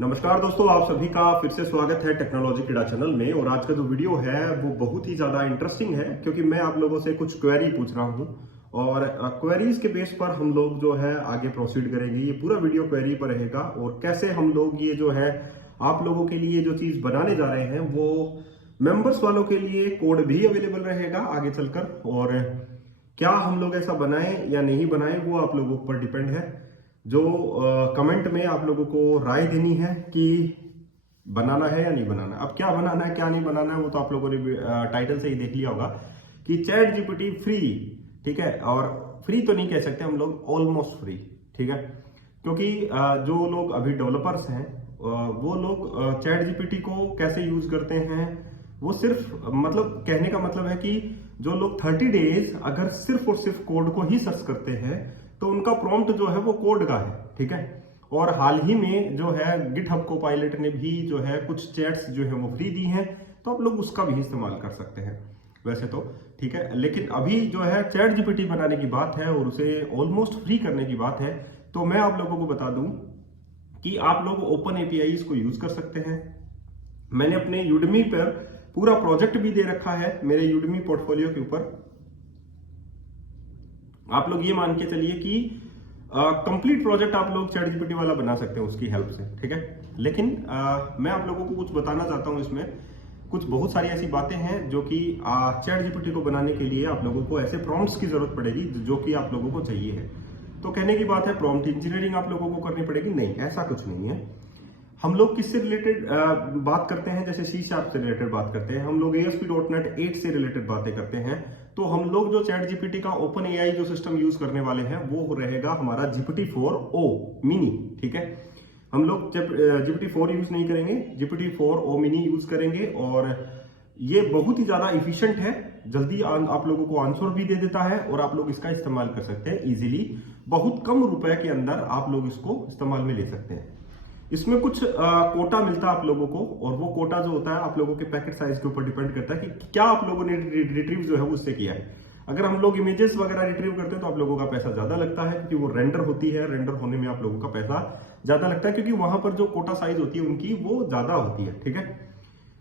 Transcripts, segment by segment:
नमस्कार दोस्तों, आप सभी का फिर से स्वागत है टेक्नोलॉजी क्रीड़ा चैनल में। और आज का जो वीडियो है वो बहुत ही ज्यादा इंटरेस्टिंग है क्योंकि मैं आप लोगों से कुछ क्वेरी पूछ रहा हूं और क्वेरीज के बेस पर हम लोग जो है आगे प्रोसीड करेंगे। ये पूरा वीडियो क्वेरी पर रहेगा और कैसे हम लोग ये जो है आप लोगों के लिए जो चीज बनाने जा रहे हैं वो मेंबर्स वालों के लिए कोड भी अवेलेबल रहेगा आगे चलकर। और क्या हम लोग ऐसा बनाएं या नहीं बनाएं वो आप लोगों पर डिपेंड है। जो कमेंट में आप लोगों को राय देनी है कि बनाना है या नहीं बनाना। अब क्या बनाना है क्या नहीं बनाना है वो तो आप लोगों ने टाइटल से ही देख लिया होगा कि चैट जीपीटी फ्री, ठीक है। और फ्री तो नहीं कह सकते हम लोग, ऑलमोस्ट फ्री, ठीक है। क्योंकि जो लोग अभी डेवलपर्स हैं वो लोग चैट जीपीटी को कैसे यूज करते हैं वो सिर्फ मतलब कहने का मतलब है कि जो लोग 30 डेज अगर सिर्फ और सिर्फ कोड को ही सर्च करते हैं तो उनका प्रॉम्प्ट जो है वो कोड का है, ठीक है। और हाल ही में जो है गिटहब कोपायलट ने भी जो है कुछ चैट्स जो है वो फ्री दी हैं, तो आप लोग उसका भी इस्तेमाल कर सकते हैं वैसे तो, ठीक है। लेकिन अभी जो है चैट जीपीटी बनाने की बात है और उसे ऑलमोस्ट फ्री करने की बात है, तो मैं आप लोगों को बता दूं कि आप लोग ओपन एपीआईज को यूज कर सकते हैं। मैंने अपने यूडमी पर पूरा प्रोजेक्ट भी दे रखा है मेरे यूडमी पोर्टफोलियो के ऊपर। आप लोग ये मान के चलिए कि कंप्लीट प्रोजेक्ट आप लोग चैट जीपीटी वाला बना सकते हैं उसकी हेल्प से, ठीक है। लेकिन मैं आप लोगों को कुछ बताना चाहता हूं। इसमें कुछ बहुत सारी ऐसी बातें हैं जो कि चैट जीपीटी को बनाने के लिए आप लोगों को ऐसे प्रॉम्प्ट्स की जरूरत पड़ेगी जो कि आप लोगों को चाहिए है। तो कहने की बात है प्रॉम्प्ट इंजीनियरिंग आप लोगों को करनी पड़ेगी, नहीं ऐसा कुछ नहीं है। हम लोग किससे रिलेटेड बात करते हैं, जैसे सी शार्प से रिलेटेड बात करते हैं, हम लोग ASP.NET 8 से रिलेटेड बातें करते हैं। तो हम लोग जो चैट जीपीटी का ओपन एआई जो सिस्टम यूज करने वाले हैं वो रहेगा हमारा GPT-4o मिनी, ठीक है। हम लोग GPT-4 यूज नहीं करेंगे, GPT-4o मिनी यूज करेंगे। और ये बहुत ही ज्यादा इफिशियंट है, जल्दी आप लोगों को आंसर भी दे देता है और आप लोग इसका इस्तेमाल कर सकते हैं इजीली। बहुत कम रुपए के अंदर आप लोग इसको इस्तेमाल में ले सकते हैं। इसमें कुछ कोटा मिलता है आप लोगों को, और वो कोटा जो होता है आप लोगों के पैकेट साइज के ऊपर डिपेंड करता है कि क्या आप लोगों ने रिट्रीव जो है वो उससे किया है। अगर हम लोग इमेजेस वगैरह रिट्रीव करते हैं तो आप लोगों का पैसा ज्यादा लगता है क्योंकि वो रेंडर होती है, रेंडर होने में आप लोगों का पैसा ज्यादा लगता है क्योंकि वहां पर जो कोटा साइज होती है उनकी वो ज्यादा होती है, ठीक है।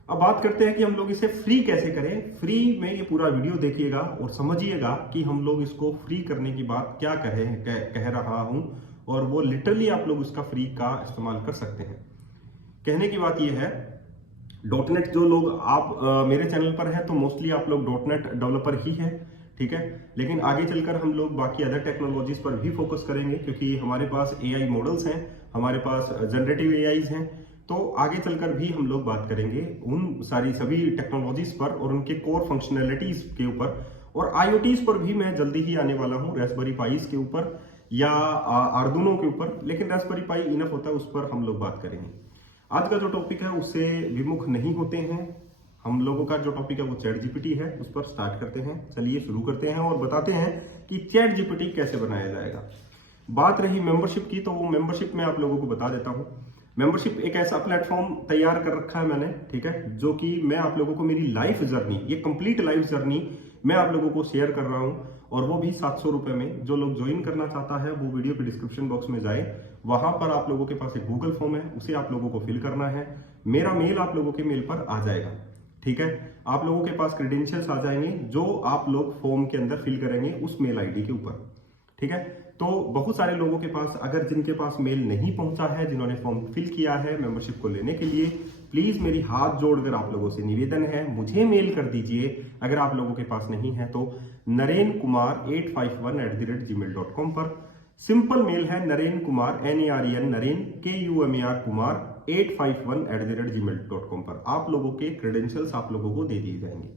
अब बात करते हैं कि हम लोग इसे फ्री कैसे करें। फ्री में ये पूरा वीडियो देखिएगा और समझिएगा कि हम लोग इसको फ्री करने की बात क्या कह रहा हूं, और वो लिटरली आप लोग उसका फ्री का इस्तेमाल कर सकते हैं। कहने की बात यह है, डॉटनेट जो लोग आप मेरे चैनल पर हैं तो मोस्टली आप लोग डॉटनेट डेवलपर ही हैं, ठीक है। लेकिन आगे चलकर हम लोग बाकी अदर टेक्नोलॉजीज पर भी फोकस करेंगे क्योंकि हमारे पास एआई मॉडल्स हैं, हमारे पास जनरेटिव एआईज हैं। तो आगे चलकर भी हम लोग बात करेंगे उन सभी टेक्नोलॉजीज पर और उनके कोर फंक्शनैलिटीज के ऊपर। और आईओटीज पर भी मैं जल्दी ही आने वाला हूं, रास्पबेरी पाइस के ऊपर या आर्डुनो के ऊपर। लेकिन रास्पबेरी पाई इनफ होता है, उस पर हम लोग बात करेंगे। आज का जो टॉपिक है उससे विमुख नहीं होते हैं हम लोगों का। जो टॉपिक है वो चैट जीपीटी है, उस पर स्टार्ट करते हैं। चलिए शुरू करते हैं और बताते हैं कि चैट जीपीटी कैसे बनाया जाएगा। बात रही मेंबरशिप की, तो वो मेंबरशिप मैं आप लोगों को बता देता हूं। मेंबरशिप एक ऐसा प्लेटफॉर्म तैयार कर रखा है मैंने, ठीक है, जो कि मैं आप लोगों को मेरी लाइफ जर्नी, ये कंप्लीट लाइफ जर्नी मैं आप लोगों को शेयर कर रहा हूं, और वो भी 700 रुपए में। जो लोग ज्वाइन करना चाहता है वो वीडियो के डिस्क्रिप्शन बॉक्स में जाए, वहां पर आप लोगों के पास एक गूगल फॉर्म है, उसे आप लोगों को फिल करना है। मेरा मेल आप लोगों के मेल पर आ जाएगा, ठीक है। आप लोगों के पास क्रेडेंशियल्स आ जाएंगे जो आप लोग फॉर्म के अंदर फिल करेंगे उस मेल आईडी के ऊपर, ठीक है। तो बहुत सारे लोगों के पास, अगर जिनके पास मेल नहीं पहुंचा है, जिन्होंने फॉर्म फिल किया है मेंबरशिप को लेने के लिए, प्लीज मेरी हाथ जोड़कर आप लोगों से निवेदन है, मुझे मेल कर दीजिए। अगर आप लोगों के पास नहीं है तो narenkumar851@gmail.com पर सिंपल मेल है, Naren Kumar NAREN KUMAR Kumar 851@gmail.com पर आप लोगों के क्रेडेंशियल्स आप लोगों को दे दिए जाएंगे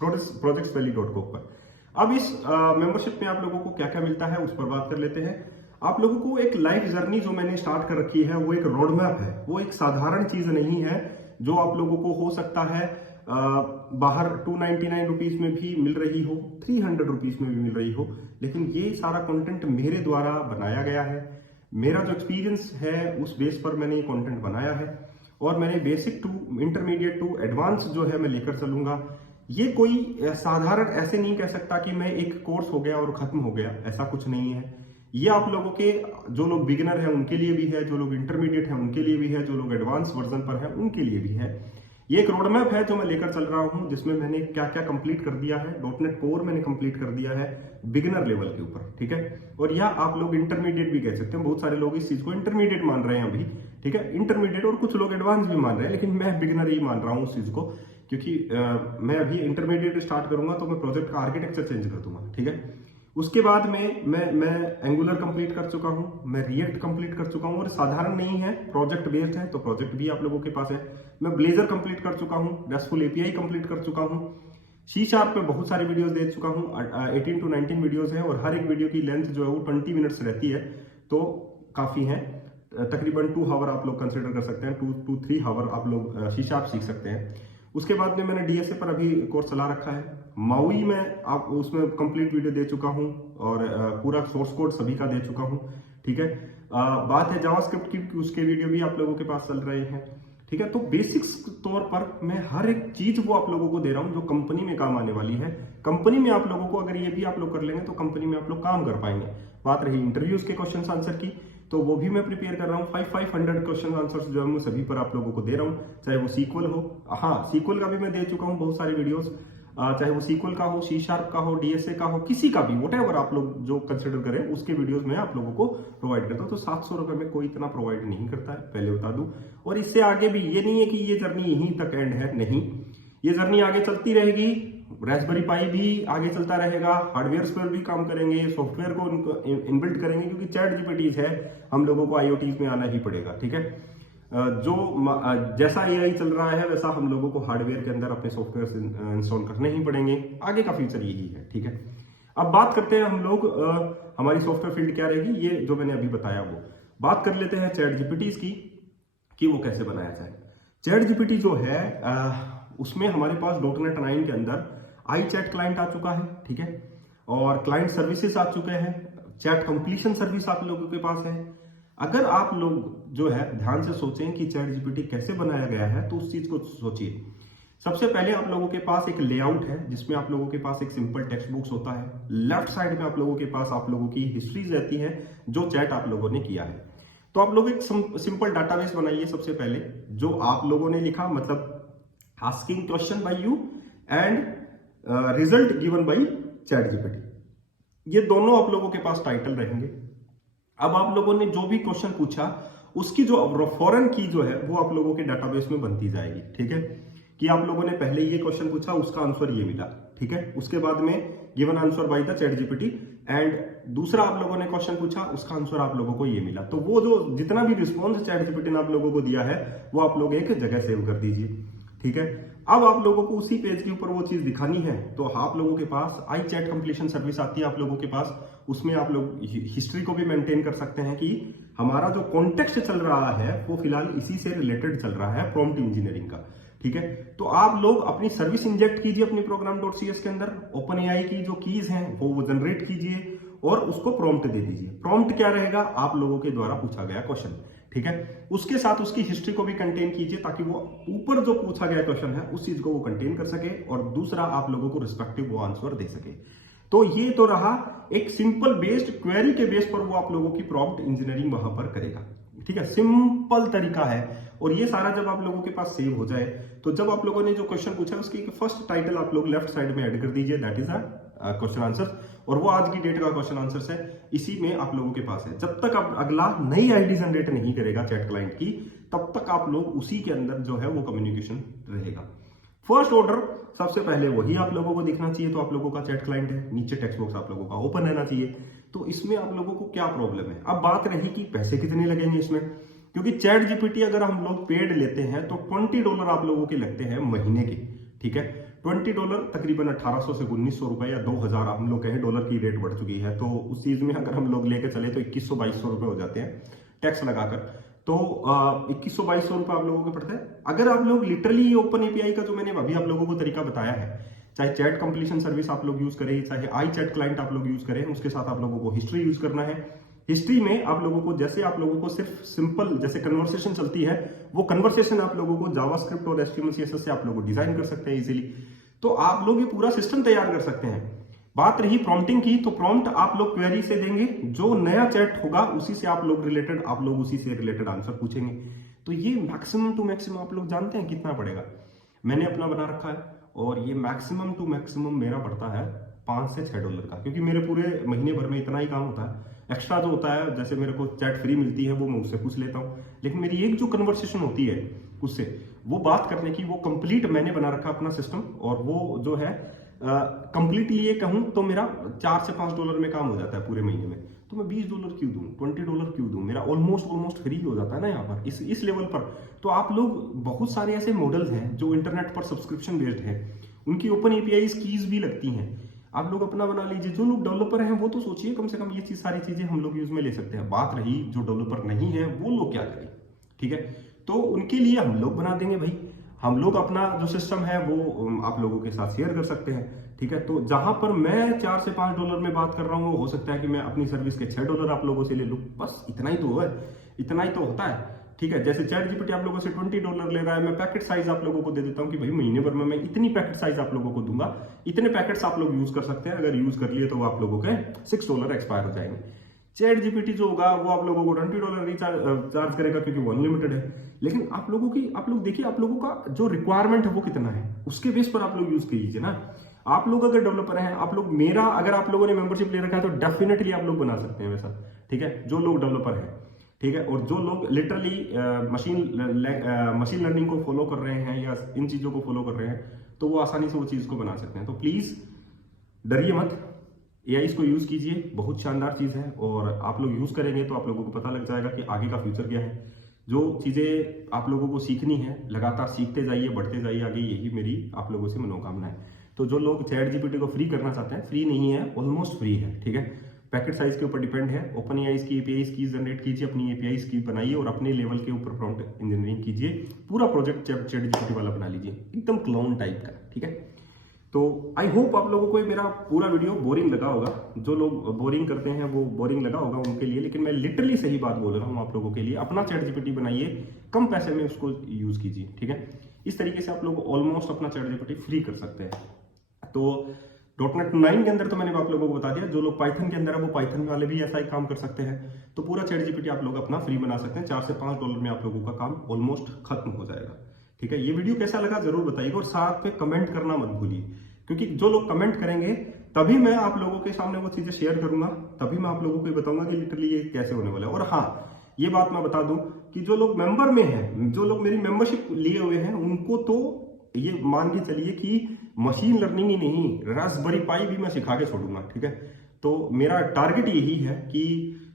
projectsvalley.com पर। अब इस मेंबरशिप में आप लोगों को क्या क्या मिलता है उस पर बात कर लेते हैं। आप लोगों को एक लाइफ जर्नी जो मैंने स्टार्ट कर रखी है वो एक रोड मैप है, वो एक साधारण चीज नहीं है जो आप लोगों को हो सकता है बाहर 299 रुपीज में भी मिल रही हो, 300 रुपीज में भी मिल रही हो। लेकिन ये सारा कंटेंट मेरे द्वारा बनाया गया है, मेरा जो एक्सपीरियंस है उस बेस पर मैंने ये कंटेंट बनाया है। और मैंने basic to intermediate to advance जो है मैं लेकर चलूंगा। ये कोई साधारण ऐसे नहीं कह सकता कि मैं एक कोर्स हो गया और खत्म हो गया, ऐसा कुछ नहीं है। ये आप लोगों के जो लोग बिगिनर हैं उनके लिए भी है, जो लोग इंटरमीडिएट हैं उनके लिए भी है, जो लोग एडवांस वर्जन पर हैं उनके लिए भी है। ये एक रोड मैप है जो मैं लेकर चल रहा हूं, जिसमें मैंने क्या क्या कंप्लीट कर दिया है। .NET कोर मैंने कंप्लीट कर दिया है बिगिनर लेवल के ऊपर, ठीक है। और यह आप लोग इंटरमीडिएट भी कह सकते हैं, बहुत सारे लोग इस चीज को इंटरमीडिएट मान रहे हैं अभी, ठीक है, इंटरमीडिएट, और कुछ लोग एडवांस भी मान रहे हैं, लेकिन मैं बिगिनर ही मान रहा हूँ उस चीज को, क्योंकि मैं अभी इंटरमीडिएट स्टार्ट करूंगा तो मैं प्रोजेक्ट का आर्किटेक्चर चेंज कर दूंगा, ठीक है। उसके बाद में मैं एंगुलर कंप्लीट कर चुका हूं, मैं रिएक्ट कंप्लीट कर चुका हूं, और साधारण नहीं है, प्रोजेक्ट बेस्ड है तो प्रोजेक्ट भी आप लोगों के पास है। मैं ब्लेजर कंप्लीट कर चुका हूं, रेस्टफुल एपीआई कंप्लीट कर चुका हूं, C# पे बहुत सारे वीडियोस दे चुका हूं, 18 to 19 वीडियोस हैं, और हर एक वीडियो की लेंथ जो है वो 20 मिनट्स रहती है, तो काफी है। तकरीबन 2 आवर आप लोग कंसिडर कर सकते हैं, 2 to 3 आवर आप लोग C# सीख सकते हैं। उसके बाद में मैंने DSA पर अभी कोर्स चला रखा है। माउई में आप उसमें कंप्लीट वीडियो दे चुका हूं, और पूरा सोर्स कोड सभी का दे चुका हूं, ठीक है। बात है जावास्क्रिप्ट की, उसके वीडियो भी आप लोगों के पास चल रहे हैं, ठीक है। तो बेसिक्स तौर पर मैं हर एक चीज वो आप लोगों को दे रहा हूं जो कंपनी में काम आने वाली है। कंपनी में आप लोगों को अगर ये भी आप लोग कर लेंगे तो कंपनी में आप लोग काम कर पाएंगे। बात रही इंटरव्यूज के क्वेश्चन आंसर की, तो वो भी मैं प्रिपेयर कर रहा हूँ। 500 क्वेश्चन आंसर्स जो है मैं सभी पर आप लोगों को दे रहा हूँ, चाहे वो सीक्वल हो, हाँ सीक्वल का भी मैं दे चुका हूँ बहुत सारे वीडियोस, चाहे वो सीक्वल का हो, C# का हो, DSA का हो, किसी का भी, व्हाटएवर आप लोग जो कंसिडर करें उसके वीडियोस में आप लोगों को प्रोवाइड करता हूँ। तो 700 रुपए में कोई इतना प्रोवाइड नहीं करता है, पहले बता दूं। और इससे आगे भी ये नहीं है कि ये जर्नी यहीं तक एंड है, नहीं, ये जर्नी आगे चलती रहेगी। रास्पबेरी पाई भी आगे चलता रहेगा, हार्डवेयर पर भी काम करेंगे, सॉफ्टवेयर को इनबिल्ट करेंगे, क्योंकि चैट जीपीटी है, हम लोगों को IoTs में आना ही पड़ेगा, ठीक है। जो जैसा AI चल रहा है वैसा हम लोगों को हार्डवेयर के अंदर अपने सॉफ्टवेयर इंस्टॉल करने ही पड़ेंगे, आगे का फ्यूचर यही है, ठीक है। अब बात करते हैं हम लोग हमारी सॉफ्टवेयर फील्ड क्या रहेगी, ये जो मैंने अभी बताया वो बात कर लेते हैं चैट जीपीटी की, कि वो कैसे बनाया जाए। चैट जीपीटी जो है उसमें हमारे पास .NET 9 के अंदर iChat क्लाइंट आ चुका है, ठीक है, और क्लाइंट सर्विसेज आ चुके हैं, चैट कंप्लीशन सर्विस आप लोगों के पास है। अगर आप लोग जो है ध्यान से सोचें कि चैट जीपीटी कैसे बनाया गया है, तो उस चीज को सोचिए। सबसे पहले आप लोगों के पास एक लेआउट है, जिसमें आप लोगों के पास एक सिंपल टेक्स्ट बुक्स होता है। लेफ्ट साइड में आप लोगों के पास आप लोगों की हिस्ट्रीज रहती है, जो चैट आप लोगों ने किया है। तो आप लोग एक सिंपल डाटाबेस बनाइए सबसे पहले, जो आप लोगों ने लिखा, मतलब asking question by you and result given by chat GPT, ये दोनों आप लोगों के पास टाइटल रहेंगे। अब आप लोगों ने जो भी क्वेश्चन पूछा उसकी जो फॉरेन की जो है वो आप लोगों के डाटाबेस में बनती जाएगी, ठीक है, कि आप लोगों ने पहले ये क्वेश्चन पूछा, उसका आंसर ये मिला, ठीक है। उसके बाद में given answer by the chat GPT, and दूसरा आप लोगों ने क्वेश्चन पूछा, उसका आंसर आप लोगों को ये मिला। तो वो जो जितना भी रिस्पॉन्स चैट जीपीटी ने आप लोगों को दिया है वो आप लोग एक जगह सेव कर दीजिए, ठीक है। अब आप लोगों को उसी पेज के ऊपर वो चीज दिखानी है, तो आप लोगों के पास iChat कंप्लीशन सर्विस आती है आप लोगों के पास। उसमें आप लोग हिस्ट्री को भी मेंटेन कर सकते हैं कि हमारा जो कॉन्टेक्स्ट चल रहा है वो फिलहाल इसी से रिलेटेड चल रहा है, प्रॉम्प्ट इंजीनियरिंग का, ठीक है। तो आप लोग अपनी सर्विस इंजेक्ट कीजिए अपनी program.cs के अंदर, OpenAI की जो कीज हैं वो जनरेट कीजिए और उसको प्रॉम्प्ट दे दीजिए। प्रॉम्प्ट क्या रहेगा, आप लोगों के द्वारा पूछा गया क्वेश्चन, ठीक है। उसके साथ उसकी हिस्ट्री को भी कंटेन कीजिए, ताकि वो ऊपर जो पूछा गया क्वेश्चन है उस चीज को वो कंटेन कर सके, और दूसरा आप लोगों को रिस्पेक्टिव वो आंसर दे सके। तो ये तो रहा एक सिंपल बेस्ड क्वेरी के बेस पर वो आप लोगों की प्रॉम्प्ट इंजीनियरिंग वहां पर करेगा, ठीक है। सिंपल तरीका है। और ये सारा जब आप लोगों के पास सेव हो जाए, तो जब आप लोगों ने जो क्वेश्चन पूछा उसकी फर्स्ट टाइटल आप लोग लेफ्ट साइड में ऐड कर दीजिए, दैट इज क्वेश्चन आंसर, और वो आज की डेट का क्वेश्चन आंसर है, इसी में आप लोगों के पास है। जब तक आप अगला नई आईडी जनरेट नहीं करेगा चैट क्लाइंट की, तब तक आप लोग उसी के अंदर जो है वो कम्युनिकेशन रहेगा। फर्स्ट ऑर्डर सबसे पहले वही आप लोगों को दिखना चाहिए, तो आप लोगों का चैट क्लाइंट है, नीचे टेक्स्ट बॉक्स आप लोगों का ओपन रहना चाहिए। तो इसमें आप लोगों को क्या प्रॉब्लम है। अब बात रही कि पैसे कितने लगेंगे इसमें, क्योंकि चैट जीपीटी अगर हम लोग पेड लेते हैं तो $20 आप लोगों के लगते हैं महीने के, ठीक है। $20 तकरीबन 1800 से 1900 रुपए या 2000 हम लोग कहें, डॉलर की रेट बढ़ चुकी है, तो उस चीज में अगर हम लोग लेके चले तो 2100-2200 रुपए हो जाते हैं टैक्स लगाकर। तो 2100-2200 रुपए आप लोगों के पड़ते हैं। अगर आप लोग लिटरली ओपन एपीआई का जो मैंने अभी आप लोगों को तरीका बताया है, चाहे चैट कंप्लीशन सर्विस आप लोग यूज करें, चाहे iChat क्लाइंट आप लोग यूज करें, उसके साथ आप लोगों को हिस्ट्री यूज करना है। हिस्ट्री में आप लोगों को जैसे आप लोगों को सिर्फ सिंपल जैसे कन्वर्सेशन चलती है, वो कन्वर्सेशन आप लोगों को जावास्क्रिप्ट और HTML CSS से आप लोग डिजाइन कर सकते हैं इजीली। तो आप लोग ये पूरा सिस्टम तैयार कर सकते हैं। बात रही प्रॉम्प्टिंग की, तो प्रॉम्प्ट आप लोग क्वेरी से देंगे, जो नया चैट होगा उसी से आप लोग उसी से रिलेटेड आंसर पूछेंगे। तो ये मैक्सिमम टू मैक्सिमम आप लोग जानते हैं कितना पड़ेगा? मैंने अपना बना रखा है और ये मैक्सिमम टू मैक्सिमम मेरा पड़ता है $5 से $6 का, क्योंकि मेरे पूरे महीने भर में इतना ही काम होता है। एक्स्ट्रा जो होता है, जैसे मेरे को चैट फ्री मिलती है वो मैं उससे पूछ लेता हूँ, लेकिन मेरी एक जो कन्वर्सेशन होती है उससे वो बात करने की, वो कंप्लीट मैंने बना रखा अपना सिस्टम, और वो जो है कंप्लीटली ये कहूँ तो मेरा $4 से $5 में काम हो जाता है पूरे महीने में। तो मैं $20 क्यों दूं, $20 क्यों दूं? मेरा ऑलमोस्ट फ्री हो जाता है ना यहाँ पर, इस लेवल पर। तो आप लोग, बहुत सारे ऐसे मॉडल्स हैं जो इंटरनेट पर सब्सक्रिप्शन बेस्ड है, उनकी ओपन एपीआई कीज भी लगती हैं, आप लोग अपना बना लीजिए। जो लोग डेवलपर हैं वो तो सोचिए कम से कम ये सारी चीजें हम लोग यूज में ले सकते हैं। बात रही जो डेवलपर नहीं है वो लोग क्या करें, ठीक है? तो उनके लिए हम लोग बना देंगे भाई, हम लोग अपना जो सिस्टम है वो आप लोगों के साथ शेयर कर सकते हैं, ठीक है? तो जहां पर मैं $4 से $5 में बात कर रहा हूँ, हो सकता है कि मैं अपनी सर्विस के $6 आप लोगों से ले लूँ, बस इतना ही तो है, इतना ही तो होता है, ठीक है? जैसे चैट जीपीटी आप लोगों से $20 ले रहा है, मैं पैकेट साइज आप लोगों को दे देता हूँ कि भाई महीने भर में मैं इतनी पैकेट साइज आप लोगों को दूंगा, इतने पैकेट्स आप लोग यूज कर सकते हैं, अगर यूज कर लिए तो आप लोगों के $6 एक्सपायर हो जाएंगे। चैट जीपीटी जो होगा वो आप लोगों को $20 रिचार्ज चार्ज करेगा, क्योंकि वो अनलिमिटेड है। लेकिन आप लोगों देखिए आप लोगों का जो रिक्वायरमेंट है वो कितना है, उसके बेस पर आप लोग यूज कीजिए ना। आप लोग अगर डेवलपर हैं, आप लोग मेरा, अगर आप लोगों ने मेंबरशिप ले रखा है तो डेफिनेटली आप लोग बना सकते हैं वैसा, ठीक है? जो लोग डेवलपर हैं, ठीक है, और जो लोग लिटरली मशीन लर्निंग को फॉलो कर रहे हैं या इन चीजों को फॉलो कर रहे हैं, तो वो आसानी से वो चीज को बना सकते हैं। तो प्लीज डरिए मत, एआई को यूज कीजिए, बहुत शानदार चीज है, और आप लोग यूज करेंगे तो आप लोगों को पता लग जाएगा कि आगे का फ्यूचर क्या है। जो चीजें आप लोगों को सीखनी है, लगातार सीखते जाइए, बढ़ते जाइए आगे, यही मेरी आप लोगों से मनोकामना है। तो जो लोग चैट जीपीटी को फ्री करना चाहते हैं, फ्री नहीं है, ऑलमोस्ट फ्री है, ठीक है? पैकेट साइज के ऊपर डिपेंड है। ओपन एआई की एपीआई की जनरेट कीजिए, अपनी एपीआई की बनाइए और अपने लेवल के ऊपर प्रॉम्प्ट इंजीनियरिंग कीजिए, पूरा प्रोजेक्ट चैट जीपीटी वाला बना लीजिए, एकदम क्लोन टाइप का, ठीक है? तो आई होप आप लोगों को मेरा पूरा वीडियो बोरिंग लगा होगा। जो लोग बोरिंग करते हैं वो बोरिंग लगा होगा उनके लिए, लेकिन मैं लिटरली सही बात बोल रहा हूँ आप लोगों के लिए। अपना चैट जीपीटी बनाइए, कम पैसे में उसको यूज कीजिए, ठीक है? इस तरीके से आप लोग ऑलमोस्ट अपना चैट जीपीटी फ्री कर सकते हैं। तो .NET 9 के अंदर तो मैंने आप लोगों को बता दिया, जो लोग पाइथन के अंदर है वो पाइथन वाले भी ऐसा ही काम कर सकते हैं। तो पूरा चैट जीपीटी आप लोग अपना फ्री बना सकते हैं, $4 से $5 में आप लोगों का काम ऑलमोस्ट खत्म हो जाएगा, ठीक है? ये वीडियो कैसा लगा जरूर बताइएगा, और साथ में कमेंट करना मत भूलिए, क्योंकि जो लोग कमेंट करेंगे तभी मैं आप लोगों के सामने वो चीजें शेयर करूंगा, तभी मैं आप लोगों को बताऊंगा कि लिटरली ये कैसे होने वाला है। और हाँ, ये बात मैं बता दूं कि जो लोग मेंबर में हैं, जो लोग मेरी मेंबरशिप लिए हुए हैं, उनको तो ये मान के चलिए कि मशीन लर्निंग ही नहीं, रास्पबेरी पाई भी मैं सिखा के छोड़ूंगा, ठीक है? तो मेरा टारगेट यही है कि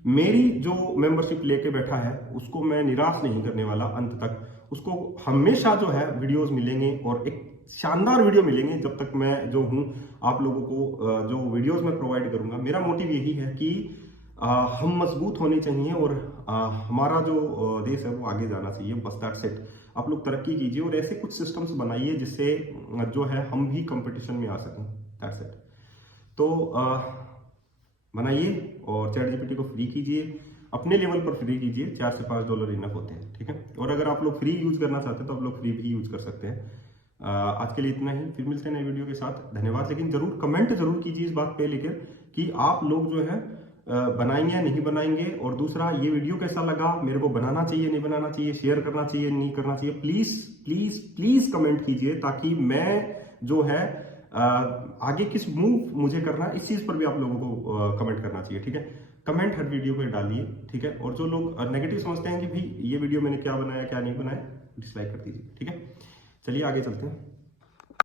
मेरी जो मेंबरशिप लेके बैठा है उसको मैं निराश नहीं करने वाला, अंत तक उसको हमेशा जो है वीडियोस मिलेंगे, और एक शानदार वीडियो मिलेंगे। जब तक मैं जो हूं आप लोगों को जो वीडियोस मैं प्रोवाइड करूंगा, मेरा मोटिव यही है कि हम मजबूत होने चाहिए, और हमारा जो देश है वो आगे जाना चाहिए, बस दैट्स इट। आप लोग तरक्की कीजिए और ऐसे कुछ सिस्टम्स बनाइए जिससे जो है हम भी कंपटीशन में आ सकें, दैट्स इट। तो बनाइए और चैट जीपीटी को फ्री कीजिए, अपने लेवल पर फ्री कीजिए, $4 से $5 इनफ होते हैं, ठीक है? और अगर आप लोग फ्री यूज करना चाहते हैं तो आप लोग फ्री भी यूज कर सकते हैं। आज के लिए इतना ही, फिर मिलते हैं नए वीडियो के साथ। धन्यवाद। लेकिन जरूर कमेंट जरूर कीजिए इस बात पे लेकर कि आप लोग जो है बनाएंगे या नहीं बनाएंगे, और दूसरा ये वीडियो कैसा लगा, मेरे को बनाना चाहिए नहीं बनाना चाहिए, शेयर करना चाहिए नहीं करना चाहिए, प्लीज प्लीज प्लीज कमेंट कीजिए, ताकि मैं जो है आगे किस मूव मुझे करना है इस चीज पर भी आप लोगों को कमेंट करना चाहिए, ठीक है? कमेंट हर वीडियो पे डालिए, ठीक है? और जो लोग नेगेटिव समझते हैं कि भाई ये वीडियो मैंने क्या बनाया क्या नहीं बनाया, डिसलाइक कर दीजिए, ठीक है? चलिए आगे चलते हैं।